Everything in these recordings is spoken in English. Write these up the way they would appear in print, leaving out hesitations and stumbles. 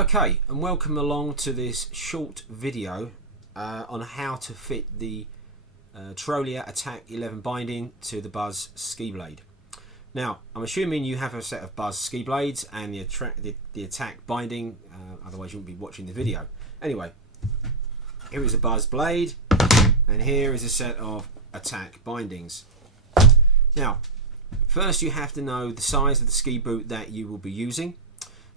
Okay, and welcome along to this short video on how to fit the Tyrolia Attack 11 binding to the Buzz ski blade. Now, I'm assuming you have a set of Buzz ski blades and the Attack binding, otherwise you wouldn't be watching the video. Anyway, here is a Buzz blade, and here is a set of Attack bindings. Now, first you have to know the size of the ski boot that you will be using.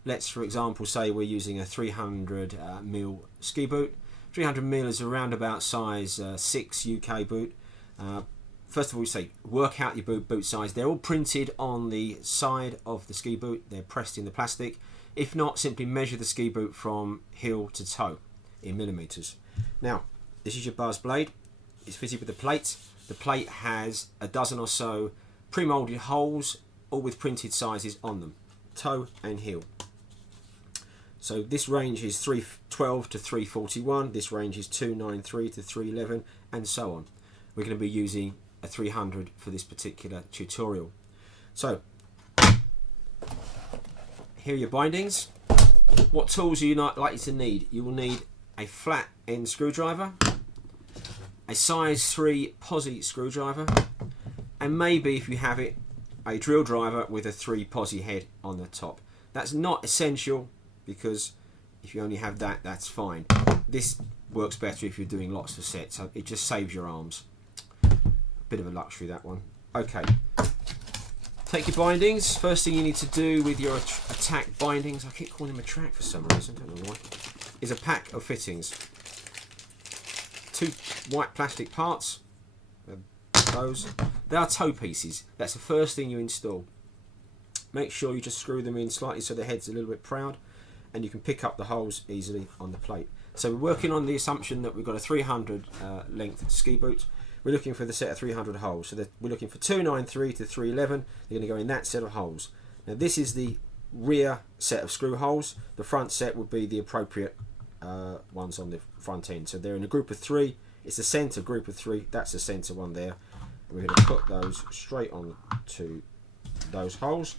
Let's, for example, say we're using a 300mm ski boot. 300mm is around about size 6 UK boot. First of all, we say work out your boot size. They're all printed on the side of the ski boot. They're pressed in the plastic. If not, simply measure the ski boot from heel to toe in millimeters. Now, this is your Buzz blade. It's fitted with a plate. The plate has a dozen or so pre-molded holes, all with printed sizes on them, toe and heel. So this range is 312 to 341, this range is 293 to 311, and so on. We're going to be using a 300 for this particular tutorial. So, here are your bindings. What tools are you likely to need? You will need a flat end screwdriver, a size 3 posi screwdriver, and maybe, if you have it, a drill driver with a 3 posi head on the top. That's not essential, because if you only have that, that's fine. This works better if you're doing lots of sets, so it just saves your arms. A bit of a luxury, that one. Okay, take your bindings. First thing you need to do with your Attack bindings, I keep calling them a track for some reason, don't know why, is a pack of fittings. 2 white plastic parts, those. They are toe pieces. That's the first thing you install. Make sure you just screw them in slightly so the head's a little bit proud, and you can pick up the holes easily on the plate. So we're working on the assumption that we've got a 300 length ski boot. We're looking for the set of 300 holes. So we're looking for 293 to 311. They're going to go in that set of holes. Now this is the rear set of screw holes. The front set would be the appropriate ones on the front end. So they're in a group of 3. It's the center group of 3. That's the center one there. We're going to put those straight on to those holes.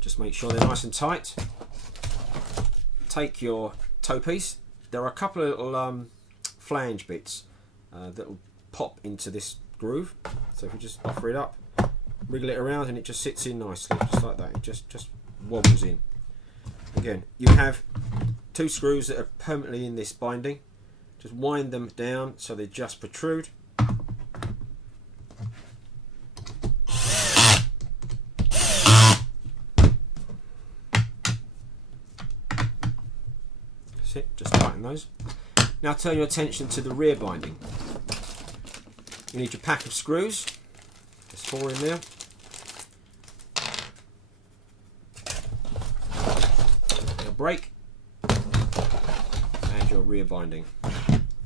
Just make sure they're nice and tight. Take your toe piece. There are a couple of little flange bits that will pop into this groove. So if you just offer it up, wriggle it around, and it just sits in nicely, just like that. It just wobbles in. Again, you have 2 screws that are permanently in this binding. Just wind them down so they just protrude. That's it, just tighten those. Now turn your attention to the rear binding. You need your pack of screws. There's 4 in there. Your brake. And your rear binding.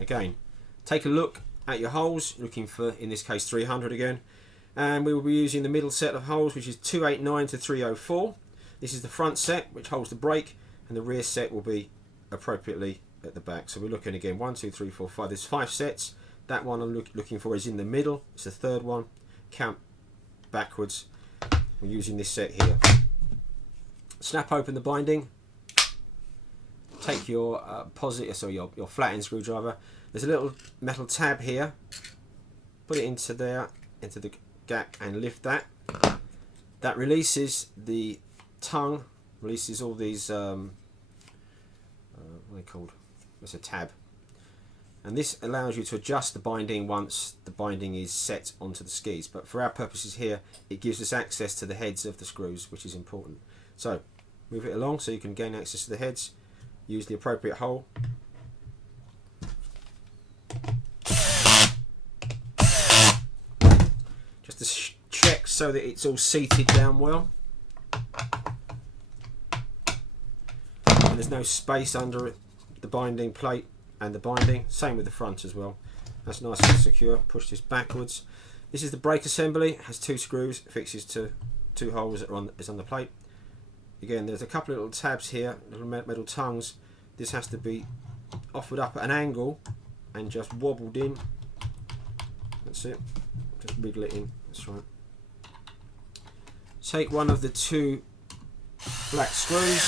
Again, take a look at your holes, looking for, in this case, 300 again, and we will be using the middle set of holes, which is 289 to 304. This is the front set, which holds the brake, and the rear set will be appropriately at the back. So we're looking again 1, 2, 3, 4, 5. There's 5 sets. That one I'm looking for is in the middle. It's the 3rd one. Count backwards. We're using this set here. Snap open the binding. Take your your flat end screwdriver. There's a little metal tab here. Put it into there, into the gap, and lift that. That releases the tongue. Releases all these. What are they called? It's a tab. And this allows you to adjust the binding once the binding is set onto the skis. But for our purposes here, it gives us access to the heads of the screws, which is important. So move it along so you can gain access to the heads. Use the appropriate hole. Just to check so that it's all seated down well. And there's no space under it, the binding plate and the binding. Same with the front as well. That's nice and secure. Push this backwards. This is the brake assembly. It has 2 screws. It fixes to 2 holes that are on the plate. Again, there's a couple of little tabs here, little metal tongues. This has to be offered up at an angle and just wobbled in. That's it. Just wiggle it in. That's right. take one of the two black screws,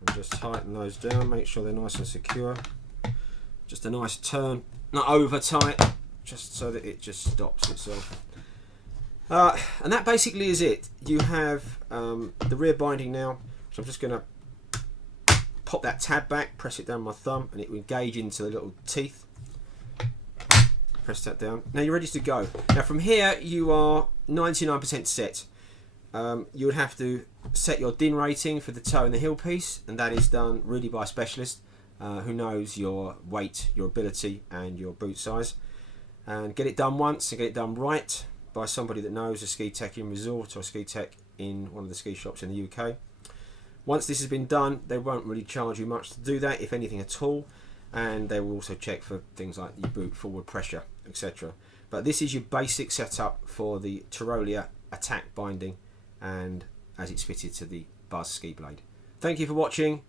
and just tighten those down, make sure they're nice and secure. Just a nice turn, not over tight, just so that it just stops itself. And that basically is it. You have the rear binding now, so I'm just going to pop that tab back, press it down with my thumb, and it will engage into the little teeth. Press that down. Now you're ready to go. Now from here you are 99% set. You would have to set your DIN rating for the toe and the heel piece, and that is done really by a specialist who knows your weight, your ability and your boot size. And get it done once and get it done right by somebody that knows a ski tech in resort or a ski tech in one of the ski shops in the UK. Once this has been done, they won't really charge you much to do that, if anything at all, and they will also check for things like your boot forward pressure, etc. But this is your basic setup for the Tyrolia attack binding and as it's fitted to the Buzz ski blade. Thank you for watching.